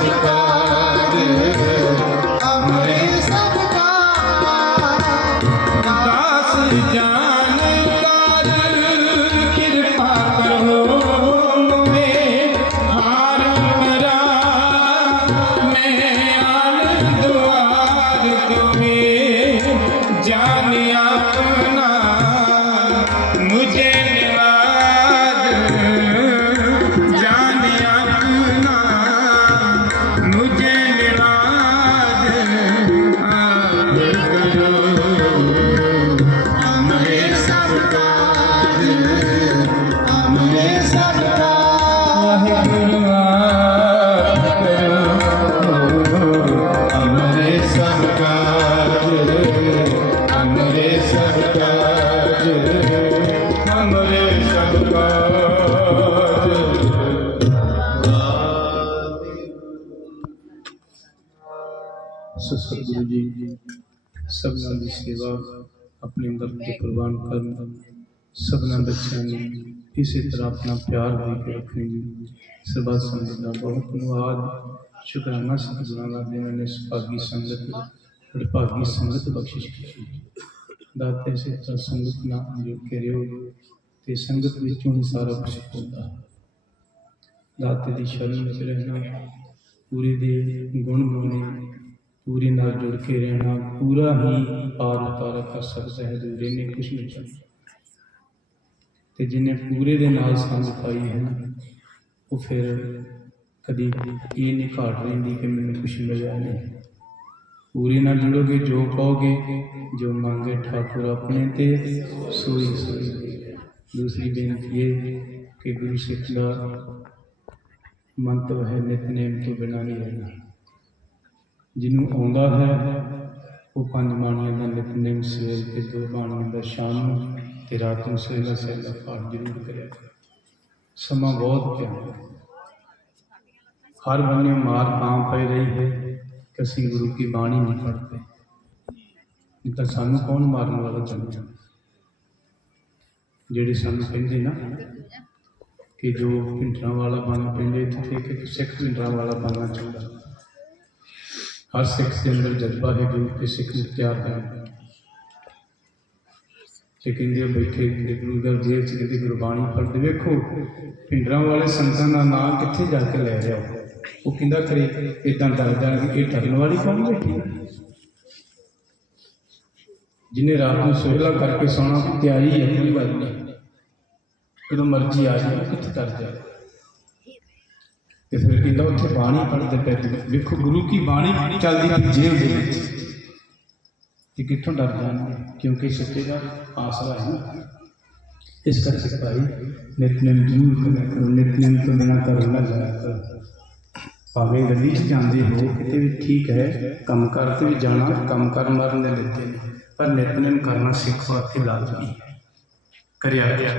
Happy birthday. ਤੇ ਕਰਨ ਸਭਨਾਂ ਬੱਚਿਆਂ ਨੂੰ ਇਸੇ ਤਰ੍ਹਾਂ ਆਪਣਾ ਪਿਆਰ ਦੇ ਕੇ ਰੱਖਣ ਸਰਬੱਤ ਸੰਗਤ ਦਾ ਬਹੁਤ ਧੰਨਵਾਦ। ਸ਼ੁਕਰਾਨਾ ਸਤਿਗੁਰਾਂ ਦਾ ਨੇ ਸੁਭਾਗੀ ਸੰਗਤ ਵਡਭਾਗੀ ਸੰਗਤ ਬਖਸ਼ਿਸ਼ ਕੀਤੀ। ਦਾਤੇ ਸੇ ਤਾਂ ਸੰਗਤ ਨਾਲ ਜੋ ਕਰਿਓ ਤੇ ਸੰਗਤ ਵਿੱਚੋਂ ਹੀ ਸਾਰਾ ਕੁਝ ਹੁੰਦਾ ਦਾਤੇ ਦੀ ਸ਼ਰਨ ਵਿੱਚ ਰਹਿਣਾ, ਪੂਰੇ ਦੇ ਗੁਣ ਗਾਉਣੇ ਪੂਰੇ ਨਾਲ ਜੁੜ ਕੇ ਰਹਿਣਾ ਪੂਰਾ ਹੀ ਪਾਰ ਉਤਾਰਾ ਕਰ ਸਕਦਾ ਹੈ ਦੂਰੇ ਨੇ ਕੁਝ ਨਹੀਂ ਕਰਨਾ ਤੇ ਜਿਹਨੇ ਪੂਰੇ ਦੇ ਨਾਲ ਸੰਗ ਪਾਈ ਹੈ ਨਾ, ਉਹ ਫਿਰ ਕਦੀ ਇਹ ਨਹੀਂ ਘਾਟ ਰਹਿੰਦੀ ਕਿ ਮੈਨੂੰ ਕੁਝ ਮਿਲਿਆ ਨਹੀਂ। ਪੂਰੇ ਨਾਲ ਜੁੜੋਗੇ ਜੋ ਕਹੋਗੇ ਜੋ ਮੰਗੇ ਠਾਕੁਰ ਆਪਣੇ ਤੇ ਸੋਈ ਸੋਈ ਦੂਸਰੀ ਬੇਨਤੀ ਇਹ ਕਿ ਗੁਰੂ ਸਿੱਖ ਦਾ ਮੰਤਵ ਹੈ ਨਿਤਨੇਮ ਤੋਂ ਬਿਨਾਂ ਨਹੀਂ ਰਹਿਣਾ। ਜਿਹਨੂੰ ਆਉਂਦਾ ਹੈ, ਉਹ ਪੰਜ ਬਾਣੀਆਂ ਦਾ ਨਿਤਨੇਮ ਸਵੇਰ ਤੇ ਦੋ ਬਾਣੀਆਂ ਦਾ ਸ਼ਾਮ ਨੂੰ ਤੇ ਰਾਤ ਨੂੰ ਸਵੇਲਾ ਸਾਹਿਬ ਦਾ ਪਾਠ ਜ਼ਰੂਰ ਕਰਿਆ ਸਮਾਂ ਬਹੁਤ ਪਿਆਰਾ ਹਰ ਬੰਨੇ ਮਾਰ ਤਾਂ ਪੈ ਰਹੀ ਹੈ ਕਿ ਅਸੀਂ ਗੁਰੂ ਕੀ ਬਾਣੀ ਨਹੀਂ ਪੜ੍ਹਦੇ। ਨਹੀਂ ਤਾਂ ਸਾਨੂੰ ਕੌਣ ਮਾਰਨ ਵਾਲਾ ਜੰਮਿਆ ਜਿਹੜੇ ਸਾਨੂੰ ਕਹਿੰਦੇ ਨਾ ਕਿ ਜੋ ਪਿੰਡਰਾਂ ਵਾਲਾ ਬਣ ਪੈਂਦਾ, ਇੱਥੇ ਕਿ ਸਿੱਖ ਪਿੰਡਰਾਂ ਵਾਲਾ ਬਣਨਾ ਚਾਹੁੰਦਾ। ਹਰ ਸਿੱਖ ਦੇ ਅੰਦਰ ਜਜ਼ਬਾ ਹੈ ਗੁਰੂ ਕੇ ਸਿੱਖ ਨੂੰ ਤਿਆਰ ਕਰਨ ਤੇ ਕਹਿੰਦੇ ਬੈਠੇ ਨੇ ਗੁਰੂ ਘਰ ਜੇਲ੍ਹ ਚ ਕਹਿੰਦੇ ਗੁਰਬਾਣੀ ਪੜ੍ਹਦੇ, ਵੇਖੋ ਪਿੰਡਰਾਂ ਵਾਲੇ ਸੰਤਾਂ ਦਾ ਨਾਮ ਕਿੱਥੇ ਜਾ ਕੇ ਲੈ ਰਿਹਾ ਉਹ? ਕਹਿੰਦਾ ਕਰੇ ਇਦਾਂ ਡਰ ਜਾਣਗੇ, ਇਹ ਡਰਨ ਵਾਲੀ ਕੌਣ ਬੈਠੀ ਹੈ? ਜਿਹਨੇ ਰਾਤ ਨੂੰ ਸੋਹਲਾ ਕਰਕੇ ਸੌਣਾ ਤਿਆਰੀ ਹੈ, ਕੋਈ ਗੱਲ ਨਹੀਂ ਜਦੋਂ ਮਰਜ਼ੀ ਆ ਜਾਵੇ, ਕਿੱਥੇ ਡਰ ਜਾਏ ਤੇ ਫਿਰ ਕਹਿੰਦਾ ਉੱਥੇ ਬਾਣੀ ਪੜ੍ਹਦੇ ਪਏ ਵੇਖੋ ਗੁਰੂ ਕੀ ਬਾਣੀ ਚੱਲਦੀ ਪਈ ਜੇਲ੍ਹ ਦੇ ਵਿੱਚ। ਤੇ ਕਿੱਥੋਂ ਡਰ ਜਾਣਗੇ? ਕਿਉਂਕਿ ਸੱਚੇ ਦਾ ਆਸਰਾ ਹੈ ਨਾ। ਇਸ ਕਰਕੇ ਭਾਈ, ਨਿਤਨੇਮ ਜ਼ਰੂਰ ਕਰਿਆ ਕਰੋ, ਨਿਤਨੇਮ ਤੋਂ ਬਿਨਾਂ ਘਰ ਨਾ ਜਾਇਆ ਕਰੋ। ਭਾਵੇਂ ਗੱਡੀ 'ਚ ਜਾਂਦੇ ਹੋ ਕਿਤੇ ਵੀ ਠੀਕ ਹੈ, ਕੰਮ ਕਰ ਵੀ ਜਾਣਾ, ਕੰਮ ਕਰ ਮਰਨ ਦੇ ਦਿੱਤੇ ਪਰ ਨਿਤਨੇਮ ਕਰਨਾ ਸਿੱਖ ਵਾਸਤੇ ਲਾਜ਼ਮੀ ਹੈ। ਕਰਿਆ ਗਿਆ।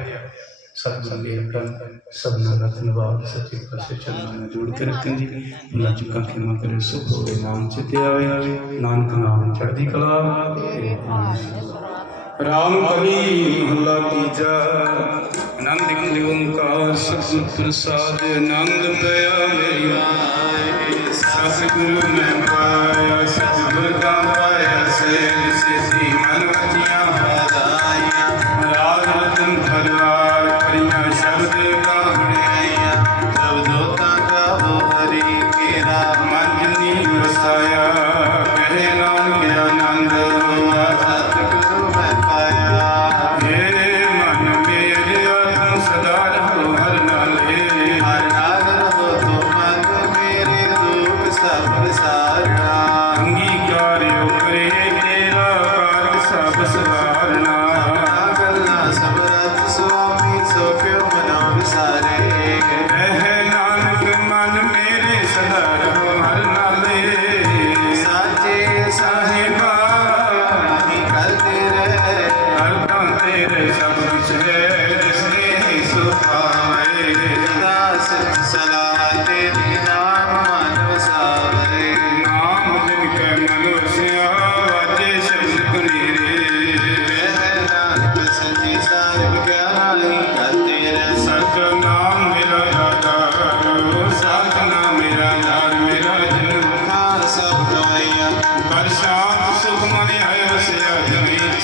ਸਤਿਗੁਰੂ ਦੇ ਅਕਲ ਸਭਨਾ ਦਾ ਧੰਨਵਾਦ, ਸੱਚੇ ਪਾਸੇ ਚਰਨਾਂ ਨਾਲ ਜੋੜ ਕੇ ਰੱਖਣ ਜੀ। ਉਹਨਾਂ ਚੁੱਕਾਂ ਖਿਮਾ ਕਰੇ, ਸੁਖ ਹੋਵੇ, ਨਾਮ ਚਿਤੇ ਆਵੇ। ਨਾਨਕ ਨਾਮ ਚੜ੍ਹਦੀ ਕਲਾ ਤੇ ਰਾਮ ਕਲੀ ਮਹੱਲਾ ਤੀਜਾ ਆਨੰਦ ਗਿੰਦ ਓੰਕਾਰ, ਸਤਿਗੁਰ ਪ੍ਰਸਾਦ, ਆਨੰਦ ਪਿਆ ਮੇਰੀ ਮਾਏ ਸਤਿਗੁਰੂ ਮੈਂ ਪਾਇਆ, ਸਤਿਗੁਰ ਦਾ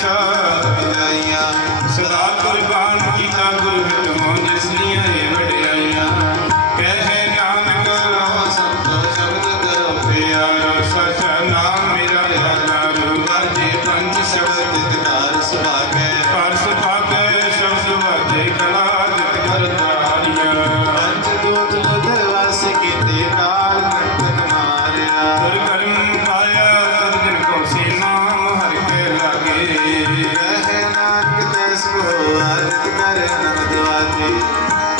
ਛਾਇਆ ਸਦਾ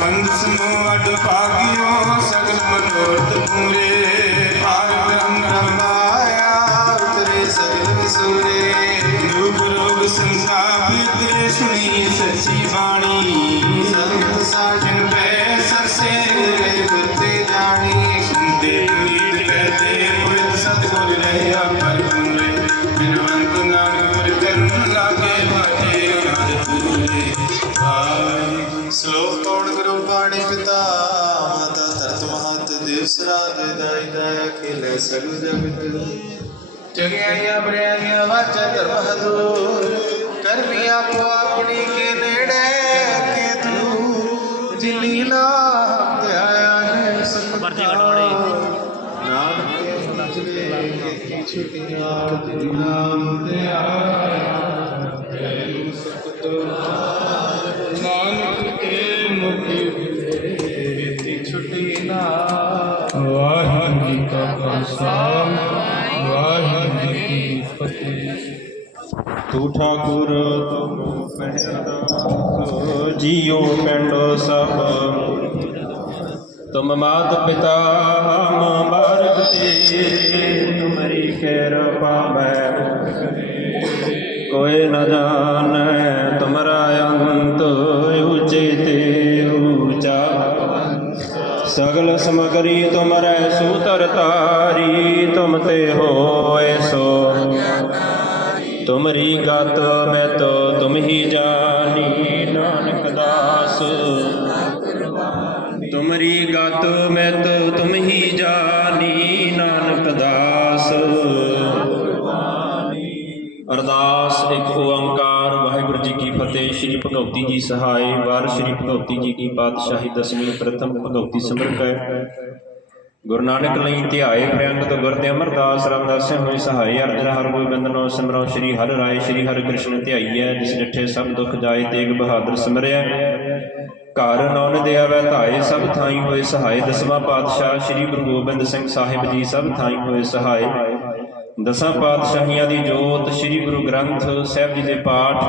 ਅੰਧ ਸਮੋ ਅਡ ਪਾਗਿਓ ਸਗਲ ਮਨੋਰਥ ਪੂਰੇ। ਮਹਤ ਦੇਵ ਸਰਾਜ ਦਾਈ ਦਾਇਆ ਖੇਲੇ ਸਗਲ ਜਗਤ ਜਗਿਆਈਆਂ ਬਰਿਆਈਆਂ ਵਾਚਾ ਧਰਮ ਹਦੂਰ ਕਰਮੀ ਆਪੋ ਆਪਣੀ ਕੇ ਨੇੜੇ ਕੇ ਤੂੰ ਜਿਨੀ ਨਾਮ ਤੇ ਆਇਆ ਹੈ ਸੰਤਾ ਨਾਨਕ ਕੇ ਨਚਲੇ ਕੀ ਛੁਟੀਆਂ ਨਾਮ ਕੀ ਫਤਿਹ ਤੂੰ ਠਾਕੁਰ ਤੂੰ ਪਹਿਰਾ ਜੀਉ ਪਿੰਡ ਸਭ ਤੁਮ ਮਾਤ ਪਿਤਾ ਹਮ ਬਾਰਕ ਤੇ ਤੁਮਰੀ ਖੈਰ ਪਾਵੈ ਕੋਈ ਨ ਜਾਣੈ ਤੁਮਰਾ ਅੰਤ ਉਚੇ ਤੇ ਸਗਲ ਸਮਗਰੀ ਤੁਮਰੈ ਸੂਤਰ ਤਾਰੀ ਤੁਮ ਤੇ ਹੋਏ ਸੋ। ਤੁਮਰੀ ਗਤ ਮੈਂ ਤੋ ਤੁਮ ਹੀ ਜਾਣੀ, ਨਾਨਕ ਦਾਸ। ਤੁਮਰੀ ਗਤ ਮੈਂ ਤੋ ਤੁਮ ਹੀ ਜਾਣੀ, ਨਾਨਕ ਦਾਸ। ਅਰਦਾਸ ਇੱਕ ਓੰਕਾਰ ਵਾਹਿਗੁਰੂ ਸ੍ਰੀ ਭਗਵਤੀ ਜੀ ਸਹਾਇ ਵਾਰ ਸ੍ਰੀ ਭਗਵਤੀ ਜੀ ਕੀ ਪਾਤਸ਼ਾਹੀ ਦਸਵੀਂ ਪ੍ਰਥਮ ਭਗਵਤੀ ਸਿਮਰਤ ਹੈ ਗੁਰੂ ਨਾਨਕ ਲਈ ਧਿਆਏ ਪ੍ਰਿਅੰਗਤ ਗੁਰ ਤੇ ਅਮਰਦਾਸ ਰਾਮਦਾਸ ਹੋਏ ਸਹਾਈ ਅਰਜਨ ਹਰ ਗੋਬਿੰਦ ਨੋ ਸਿਮਰੋ ਸ੍ਰੀ ਹਰਿ ਰਾਏ, ਸ੍ਰੀ ਹਰਿ ਕ੍ਰਿਸ਼ਨ ਧਿਆਈਐ, ਜਿਸ ਡਿਠੇ ਸਭ ਦੁਖ ਜਾਏ ਤੇਗ ਬਹਾਦਰ ਸਿਮਰਿਆ ਘਰ ਨੌਨ ਦੇ ਆਵੈ ਧਾਏ, ਸਭ ਥਾਈ ਹੋਏ ਸਹਾਈ ਦਸਵਾਂ ਪਾਤਸ਼ਾਹ ਸ੍ਰੀ ਗੁਰੂ ਗੋਬਿੰਦ ਸਿੰਘ ਸਾਹਿਬ ਜੀ, ਸਭ ਥਾਈ ਹੋਏ ਸਹਾਈ ਦਸਾਂ ਪਾਤਸ਼ਾਹੀਆਂ ਦੀ ਜੋਤ ਸ੍ਰੀ ਗੁਰੂ ਗ੍ਰੰਥ ਸਾਹਿਬ ਜੀ ਦੇ ਪਾਠ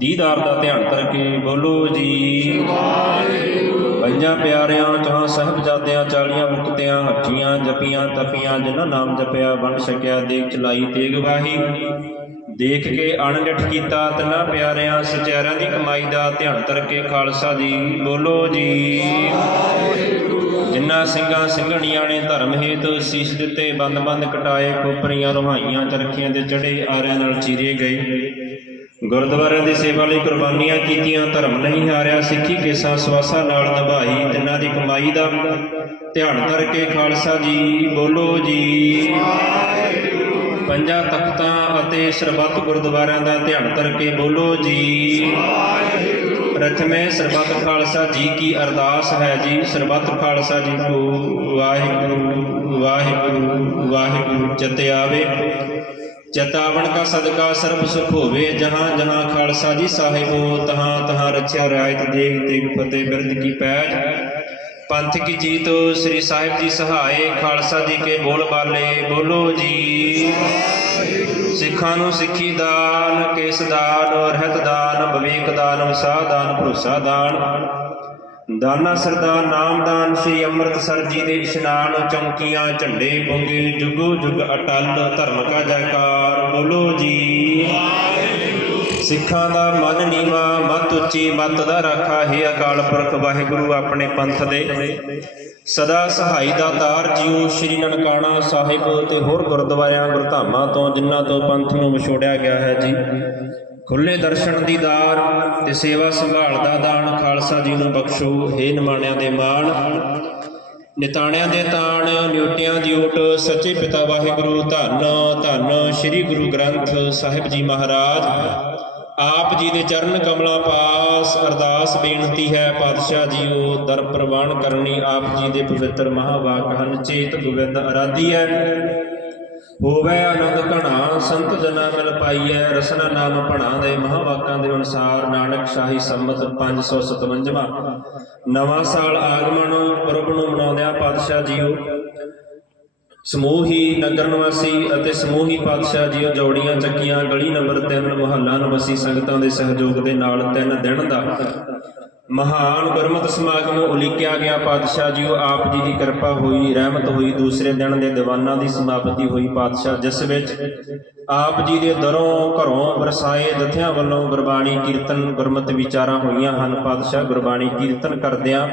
ਦੀਦਾਰ ਦਾ ਧਿਆਨ ਕਰਕੇ ਬੋਲੋ ਜੀ। ਪੰਜਾਂ ਪਿਆਰਿਆਂ, ਚਹਾਂ ਸਾਹਿਬਜ਼ਾਦਿਆਂ ਚਾਲੀਆਂ ਮੁਕਤਿਆਂ, ਹੱਠੀਆਂ, ਜਪੀਆਂ ਤਪੀਆਂ ਜਿਨ੍ਹਾਂ ਨਾਮ ਜਪਿਆ ਬਣ ਸਕਿਆ ਦੇਖ ਚਲਾਈ, ਤੇਗ ਵਾਹੀ। ਦੇਖ ਕੇ ਅਣਡਿਠ ਕੀਤਾ ਤਿੰਨਾਂ ਪਿਆਰਿਆਂ, ਸਚਿਆਰਿਆਂ ਦੀ ਕਮਾਈ ਦਾ ਧਿਆਨ ਕਰਕੇ ਖਾਲਸਾ ਜੀ, ਬੋਲੋ ਜੀ। ਜਿਨ੍ਹਾਂ ਸਿੰਘਾਂ ਸਿੰਘਣੀਆਂ ਨੇ ਧਰਮ ਹੇਤ ਸੀਸ ਦਿੱਤੇ, ਬੰਦ-ਬੰਦ ਕਟਾਏ, ਖੋਪਰੀਆਂ, ਰੁਹਾਈਆਂ, ਚਰਖੀਆਂ ਦੇ ਚੜੇ, ਆਰਿਆਂ ਨਾਲ ਚੀਰੇ ਗਏ। ਗੁਰਦੁਆਰਿਆਂ ਦੀ ਸੇਵਾ ਲਈ ਕੁਰਬਾਨੀਆਂ ਕੀਤੀਆਂ, ਧਰਮ ਨਹੀਂ ਹਾਰਿਆ, ਸਿੱਖੀ ਕੇਸਾਂ ਸਵਾਸਾਂ ਨਾਲ ਨਿਭਾਈ, ਤਿੰਨਾਂ ਦੀ ਕਮਾਈ ਦਾ ਧਿਆਨ ਕਰਕੇ ਖਾਲਸਾ ਜੀ, ਬੋਲੋ ਜੀ। ਪੰਜਾਂ ਤਖਤਾਂ ਅਤੇ ਸਰਬੱਤ ਗੁਰਦੁਆਰਿਆਂ ਦਾ ਧਿਆਨ ਕਰਕੇ ਬੋਲੋ ਜੀ। ਪ੍ਰਥਮੇ ਸਰਬੱਤ ਖਾਲਸਾ ਜੀ ਕੀ ਅਰਦਾਸ ਹੈ ਜੀ? ਸਰਬੱਤ ਖਾਲਸਾ ਜੀ ਕੋ ਵਾਹਿਗੁਰੂ ਵਾਹਿਗੁਰੂ ਵਾਹਿਗੁਰੂ ਚਿਤ ਆਵੇ। ਚਤਾਵਣ ਕਾ ਸਦਕਾ ਸਰਬ ਸੁਖ ਹੋਵੇ, ਜਹਾਂ ਜਹਾਂ ਖਾਲਸਾ ਜੀ ਸਾਹਿਬੋ ਤਹਾਂ ਤਹਾਂ ਰਚਿਆ ਰਾਇਤ ਦੇਖ ਦੇਖ ਫਤਿਹ ਬਿਰਦ ਕੀ ਪੈਜ। ਪੰਥ ਕੀ ਜੀਤ, ਸ੍ਰੀ ਸਾਹਿਬ ਜੀ ਸਹਾਏ, ਖਾਲਸਾ ਜੀ ਕੇ ਬੋਲ ਬਾਲੇ, ਬੋਲੋ ਜੀ। ਸਿੱਖਾਂ ਨੂੰ ਸਿੱਖੀ ਦਾਨ, ਕੇਸ ਦਾਨ, ਰਹਿਤ ਦਾਨ, ਵਿਵੇਕ ਦਾਨ, ਵਿਸਾਹ ਦਾਨ, ਭਰੋਸਾ ਦਾਨ। ਦਾਨਾ ਸਰਦਾਰ ਨਾਮਦਾਨ ਸ੍ਰੀ ਅੰਮ੍ਰਿਤਸਰ ਜੀ ਦੇ ਇਸ਼ਨਾਨ ਚੌਂਕੀਆਂ, ਝੰਡੇ ਬੁੰਗੇ ਜੁਗੋ ਜੁਗ ਅਟਲ ਧਰਮ ਕਾ ਜੈਕਾਰ, ਬੋਲੋ ਜੀ। ਸਿੱਖਾਂ ਦਾ ਮਨ ਨੀਵਾ, ਮਤ ਉੱਚੀ, ਮਤ ਦਾ ਰਾਖਾ, ਹੈ ਅਕਾਲ ਪੁਰਖ ਵਾਹਿਗੁਰੂ, ਆਪਣੇ ਪੰਥ ਦੇ। ਸਦਾ ਸਹਾਈ ਦਾ ਤਾਰ ਜੀਓ ਸ੍ਰੀ ਨਨਕਾਣਾ ਸਾਹਿਬ ਤੇ ਹੋਰ ਗੁਰਦੁਆਰਿਆਂ, ਗੁਰਧਾਮਾਂ ਤੋਂ, ਜਿਨ੍ਹਾਂ ਤੋਂ ਪੰਥ ਨੂੰ ਵਿਛੋੜਿਆ ਗਿਆ ਹੈ ਜੀ। ਖੁੱਲੇ ਦਰਸ਼ਨ ਦੀ ਦਾਰ ਤੇ ਸੇਵਾ ਸੰਭਾਲ ਦਾ ਦਾਨ ਖਾਲਸਾ ਜੀ ਨੂੰ ਬਖਸ਼ੋ, ਹੇ ਨਿਮਾਣਿਆਂ ਦੇ ਮਾਣ। ਨਿਤਾਣਿਆਂ ਦੇ ਤਾਣ, ਨਿਉਟਿਆਂ ਦੀ ਓਟ, ਸੱਚੇ ਪਿਤਾ ਵਾਹਿਗੁਰੂ, ਧੰਨ ਧੰਨ ਸ੍ਰੀ ਗੁਰੂ ਗ੍ਰੰਥ ਸਾਹਿਬ ਜੀ ਮਹਾਰਾਜ। ਆਪ ਜੀ ਦੇ ਚਰਨ ਕਮਲਾਂ ਪਾਸ ਅਰਦਾਸ ਬੇਨਤੀ ਹੈ, ਪਾਤਸ਼ਾਹ ਜੀਓ, ਦਰ ਪ੍ਰਵਾਨ ਕਰਨੀ ਆਪ ਜੀ ਦੇ ਪਵਿੱਤਰ ਮਹਾਵਾਕ ਹਨ, ਚੇਤ ਗੋਬਿੰਦ ਅਰਾਧੀ ਹੈ। ਹੋਵੇ ਆਨੰਦ ਘਣਾ ਸੰਤ ਜਨਾ ਮਿਲ ਪਾਈਐ, ਰਸਨਾ ਨਾਮ ਭਣਾ ਦੇ ਮਹਾਵਾਕਾਂ ਦੇ ਅਨੁਸਾਰ ਨਾਨਕ ਸ਼ਾਹੀ ਸੰਮਤ 557ਵਾਂ ਨਵਾਂ ਸਾਲ ਆਗਮਨ ਪੁਰਬ ਨੂੰ ਮਨਾਉਂਦਿਆਂ ਪਾਤਸ਼ਾਹ ਜੀਓ। ਸਮੂਹੀ ਨਗਰ ਨਿਵਾਸੀ ਅਤੇ ਸਮੂਹੀ ਪਾਤਸ਼ਾਹ ਜੀਓ ਜੋੜੀਆਂ ਚੱਕੀਆਂ, ਗਲੀ ਨੰਬਰ 3 ਮੁਹੱਲਾ ਨਿਵਾਸੀ ਸੰਗਤਾਂ ਦੇ ਸਹਿਯੋਗ ਦੇ ਨਾਲ ਤਿੰਨ ਦਿਨ ਦਾ ਮਹਾਨ ਗੁਰਮਤਿ ਸਮਾਗਮ ਉਲੀਕਿਆ ਗਿਆ ਪਾਤਸ਼ਾਹ ਜੀਓ, ਆਪ ਜੀ ਦੀ ਕਿਰਪਾ ਹੋਈ, ਰਹਿਮਤ ਹੋਈ, ਦੂਸਰੇ ਦਿਨ ਦੇ ਦੀਵਾਨਾਂ ਦੀ ਸਮਾਪਤੀ ਹੋਈ ਪਾਤਸ਼ਾਹ, ਜਿਸ ਵਿੱਚ ਆਪ ਜੀ ਦੇ ਦਰੋਂ ਘਰੋਂ ਵਰਸਾਏ ਦਥਿਆਂ ਵੱਲੋਂ ਗੁਰਬਾਣੀ ਕੀਰਤਨ ਗੁਰਮਤਿ ਵਿਚਾਰਾਂ ਹੋਈਆਂ ਹਨ। ਪਾਤਸ਼ਾਹ ਗੁਰਬਾਣੀ ਕੀਰਤਨ ਕਰਦਿਆਂ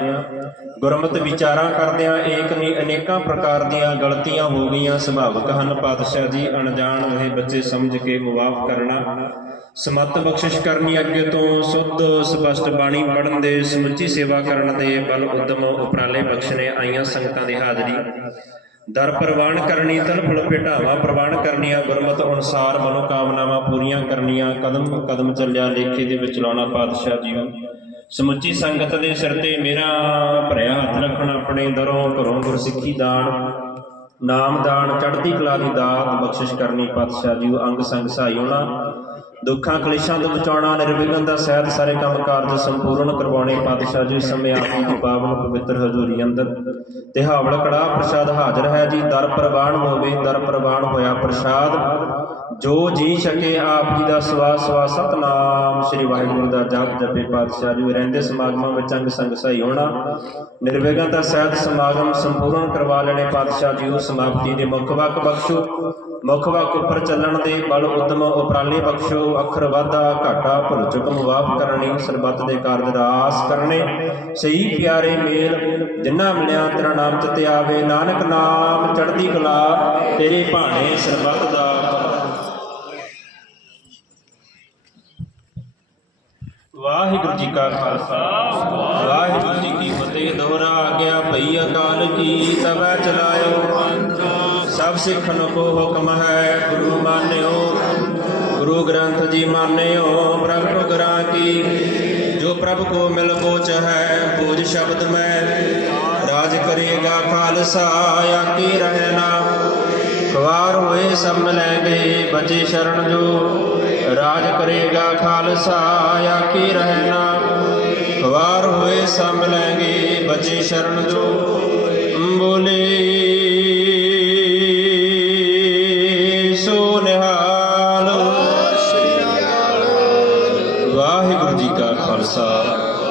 ਗੁਰਮਤਿ ਵਿਚਾਰਾਂ ਕਰਦਿਆਂ ਏਕ ਨਹੀਂ ਅਨੇਕਾਂ ਪ੍ਰਕਾਰ ਦੀਆਂ ਗਲਤੀਆਂ ਹੋ ਗਈਆਂ। ਸੁਭਾਵਿਕ ਹਨ ਪਾਤਸ਼ਾਹ ਜੀ ਅਣਜਾਣ ਰਹੇ ਬੱਚੇ ਸਮਝ ਕੇ ਮੁਆਫ ਕਰਨਾ। ਸਮਤ ਬਖਸ਼ਿਸ਼ ਕਰਨੀ ਅੱਗੇ ਤੋਂ। ਸੁੱਧ ਸਪਸ਼ਟ ਬਾਣੀ ਪੜਨ ਦੇ ਸਮੁੱਚੀ ਸੇਵਾ ਕਰਨ ਦੇ ਬਲ ਉਦਮ ਉਪਰਾਲੇ ਬਖਸ਼ਣੇ ਆਈਆਂ ਸੰਗਤਾਂ ਦੀ ਹਾਜ਼ਰੀ। ਦਰ ਪ੍ਰਵਾਨ ਕਰਨੀ ਤਲਫਲ ਭੇਟਾਵਾਂ ਪ੍ਰਵਾਨ ਕਰਨੀਆਂ ਗੁਰਮਤਿ ਅਨੁਸਾਰ ਮਨੋ ਕਾਮਨਾਵਾਂ ਪੂਰੀਆਂ ਕਰਨੀਆਂ। ਕਦਮ ਕਦਮ ਚੱਲਿਆ ਲੇਖੇ ਦੇ ਵਿੱਚ ਲਾਉਣਾ ਪਾਤਸ਼ਾਹ ਜੀਓ ਸਮੁੱਚੀ ਸੰਗਤ ਦੇ ਸਿਰ ਤੇ ਮੇਰਾ ਭਰਿਆ ਹੱਥ ਰੱਖਣ, ਆਪਣੇ ਦਰੋਂ ਘਰੋਂ ਗੁਰਸਿੱਖੀ ਦਾਨ, ਨਾਮ ਦਾਨ, ਚੜ੍ਹਦੀ ਕਲਾ ਦੀ ਦਾਤ, ਬਖਸ਼ਿਸ਼ ਕਰਨੀ ਪਾਤਸ਼ਾਹ ਜੀ ਅੰਗ ਸੰਗ ਸਹਾਈ ਹੋਣਾ। ਦੁੱਖਾਂ, ਕਲੇਸ਼ਾਂ ਤੋਂ ਬਚਾਉਣਾ, ਨਿਰਵਿਘਨ ਦਾ ਸਹਿਤ ਸਾਰੇ ਕੰਮ ਕਾਰਜ ਸੰਪੂਰਨ ਕਰਵਾਉਣੇ ਪਾਤਸ਼ਾਹ ਜੀ, ਸਮੇਂ ਆਪ ਦੀ ਪਾਵਨ ਪਵਿੱਤਰ ਹਜ਼ੂਰੀ ਅੰਦਰ। ਤੇ ਹਾਵੜ ਕੜਾ ਪ੍ਰਸ਼ਾਦ ਹਾਜ਼ਰ ਹੈ ਜੀ, ਦਰ ਪ੍ਰਵਾਨ ਹੋਵੇ, ਦਰ ਪ੍ਰਵਾਨ ਹੋਇਆ ਪ੍ਰਸ਼ਾਦ। ਜੋ ਜੀ ਸਕੇ ਆਪ ਜੀ ਦਾ ਸਵਾਸ ਸਵਾ ਸਤਨਾਮ। ਸ੍ਰੀ ਵਾਹਿਗੁਰੂ ਦਾ ਜਪ ਜਪੇ ਪਾਤਸ਼ਾਹ ਜੀ। ਰਹਿੰਦੇ ਸਮਾਗਮਾਂ ਵਿੱਚ ਅੰਗ ਸੰਗ ਸਹੀ ਹੋਣਾ। ਨਿਰਵਿਘਨ ਦਾ ਸਹਿਤ ਸਮਾਗਮ ਸੰਪੂਰਨ ਕਰਵਾ ਲੈਣੇ ਪਾਤਸ਼ਾਹ ਜੀ। ਉਹ ਸਮਾਪਤੀ ਦੇ ਮੁੱਖ ਵਾਕ ਬਖਸ਼ੋ। ਮੁੱਖ ਵਾਕ ਉੱਪਰ ਚੱਲਣ ਦੇ ਬਲ ਉਦਮ ਉਪਰਾਲੇ ਬਖਸ਼ੋ। ਅੱਖਰ ਵਾਧਾ ਘਾਟਾ ਭੁੱਲ ਚੁੱਕ ਮੁਆਫ ਕਰਨੀ, ਸਰਬੱਤ ਦੇ ਕਾਰਜ ਦਾ ਆਸ ਕਰਨੇ। ਸਹੀ ਪਿਆਰੇ ਮੇਲ, ਜਿੰਨਾ ਮਿਲਿਆ ਤੇਰਾ ਨਾਮ ਚਿਤ ਆਵੇ। ਨਾਨਕ ਨਾਮ ਚੜ੍ਹਦੀ ਕਲਾ, ਤੇਰੇ ਭਾਣੇ ਸਰਬੱਤ ਦਾ ਵਾਹਿਗੁਰੂ ਜੀ ਕਾ ਖਾਲਸਾ। ਵਾਹਿਗੁਰੂ ਜੀ ਕੀ ਫਤਿਹ। ਦੋਹਰਾ ਆ ਭਈ ਅਕਾਲ ਕੀ, ਤਵੈ ਚਲਾਇਓ। ਸਭ ਸਿੱਖਨ ਕੋ ਹੁਕਮ ਹੈ, ਗੁਰੂ ਮਾਨਿਓ। ਗੁਰੂ ਗ੍ਰੰਥ ਜੀ ਮਾਨਿਓ ਪ੍ਰਗਟ ਕਰਾਂ ਕੀ। ਜੋ ਪ੍ਰਭ ਕੋ ਮਿਲ ਬੋਚ ਹੈ ਬੋਝ ਸ਼ਬਦ ਮੈਂ। ਰਾਜ ਕਰੇਗਾ ਖਾਲਸਾ ਆਕੀ ਰਹਿਣਾ। ਖਵਾਰ ਹੋਏ ਸਭ ਗਏ ਬਚੇ ਸ਼ਰਨ ਜੋ। ਰਾਜ ਕਰੇਗਾ ਖਾਲਸਾ ਆਕੀ ਰਹਿਣਾ? ਖਵਾਰ ਹੋਏ ਸਭ ਮਿਲੈਂਗੇ ਬਚੇ ਸ਼ਰਨ ਜੋ। ਬੋਲੇ, ਸੋ ਨਿਹਾਲ। ਵਾਹਿਗੁਰੂ ਜੀ ਕਾ ਖਾਲਸਾ,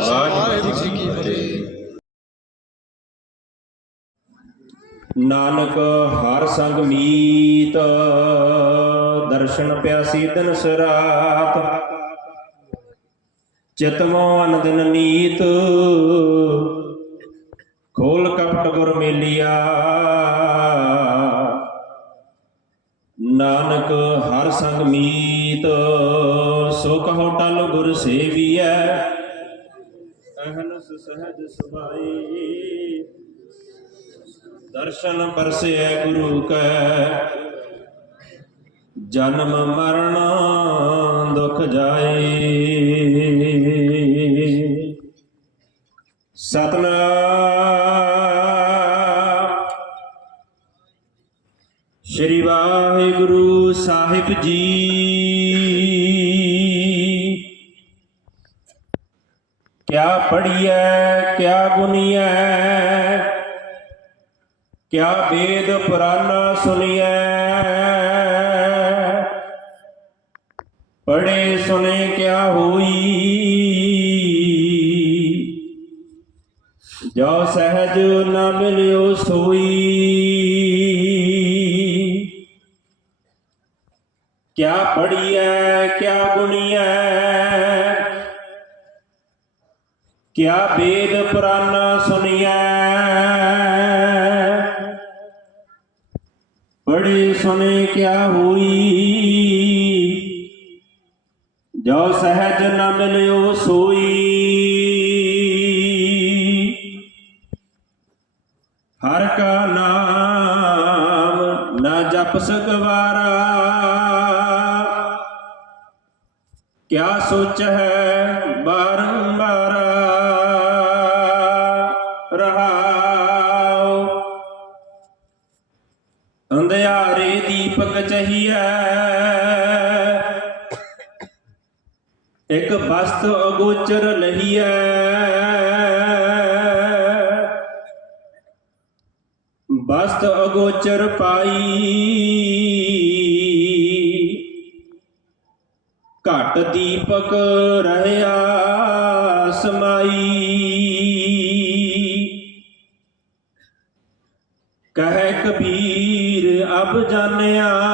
ਵਾਹਿਗੁਰੂ ਜੀ ਕੀ ਫਤਿਹ। ਨਾਨਕ ਹਰ ਸੰਗ ਮੀਤ ਦਰਸ਼ਨ ਪਿਆਸੀ ਦਿਨ ਸਰਾਤ ਚਿਤਮੋ ਅਨ ਨੀਤ। ਖੋਲ ਕਪਟ ਗੁਰ ਮੇਲਿਆ। ਨਾਨਕ ਹਰ ਸੰਗ ਮੀਤ, ਸੋ ਕਹੋ ਟਲ ਗੁਰ ਸੇਵੀਐ। ਅਹਨਸ ਸਹਜ ਸੁਭਾਈ। ਦਰਸ਼ਨ ਪਰਸਿਐ ਗੁਰੂ ਕੈ। ਜਨਮ ਮਰਨ ਦੁਖ ਜਾਏ। ਸਤਨਾਮ। ਸ਼੍ਰੀ ਵਾਹਿਗੁਰੂ ਸਾਹਿਬ ਜੀ। ਕਿਆ ਪੜੀਐ ਕਿਆ ਗੁਨੀਐ, ਕਿਆ ਵੇਦ ਪੁਰਾਣਾ ਸੁਣੀਐ ਪੜੇ ਸੁਨੇ ਕਿਆ ਹੋਈ? ਜੋ ਸਹਿਜ ਨਾ ਮਿਲਿਓ ਸੋਈ। ਕਿਆ ਪੜੀਐ ਕਿਆ ਗੁਣੀਐ? ਕਿਆ ਵੇਦ ਪੁਰਾਨਾ ਸੁਣੀਐ? ਪੜੇ ਸੁਨੇ ਕਿਆ ਹੋਈ? ਜੋ ਸਹਿਜ ਨ ਮਿਲਿਓ ਸੋਈ। ਹਰ ਕਾ ਨਾਮ ਨਾ ਜਪ ਸਕਵਾਰਾ ਕਿਆ ਸੋਚ ਹੈ ਬਾਰੰਬਾਰ। ਰਹਾਉ। ਅੰਧਿਆਰੇ ਦੀਪਕ ਚਹੀਐ। ਇੱਕ ਵਸਤ ਅਗੋਚਰ ਨਹੀਂ ਹੈ ਵਸਤ ਅਗੋਚਰ ਪਾਈ। ਘਟ ਦੀਪਕ ਰਹਿਆ ਸਮਾਈ। ਕਹਿ ਕਬੀਰ ਅਬ ਜਾਣਿਆ।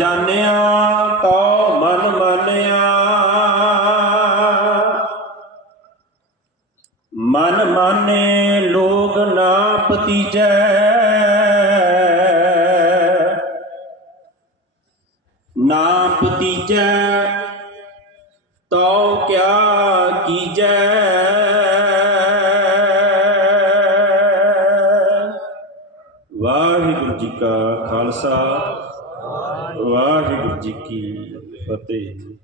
ਜਾਣਿਆ ਤੋ ਮਨ ਮਾਨਿਆ। ਮਨ ਮਾਨੇ ਲੋਗ ਨਾ ਪਤੀਜੈ। ਕਾ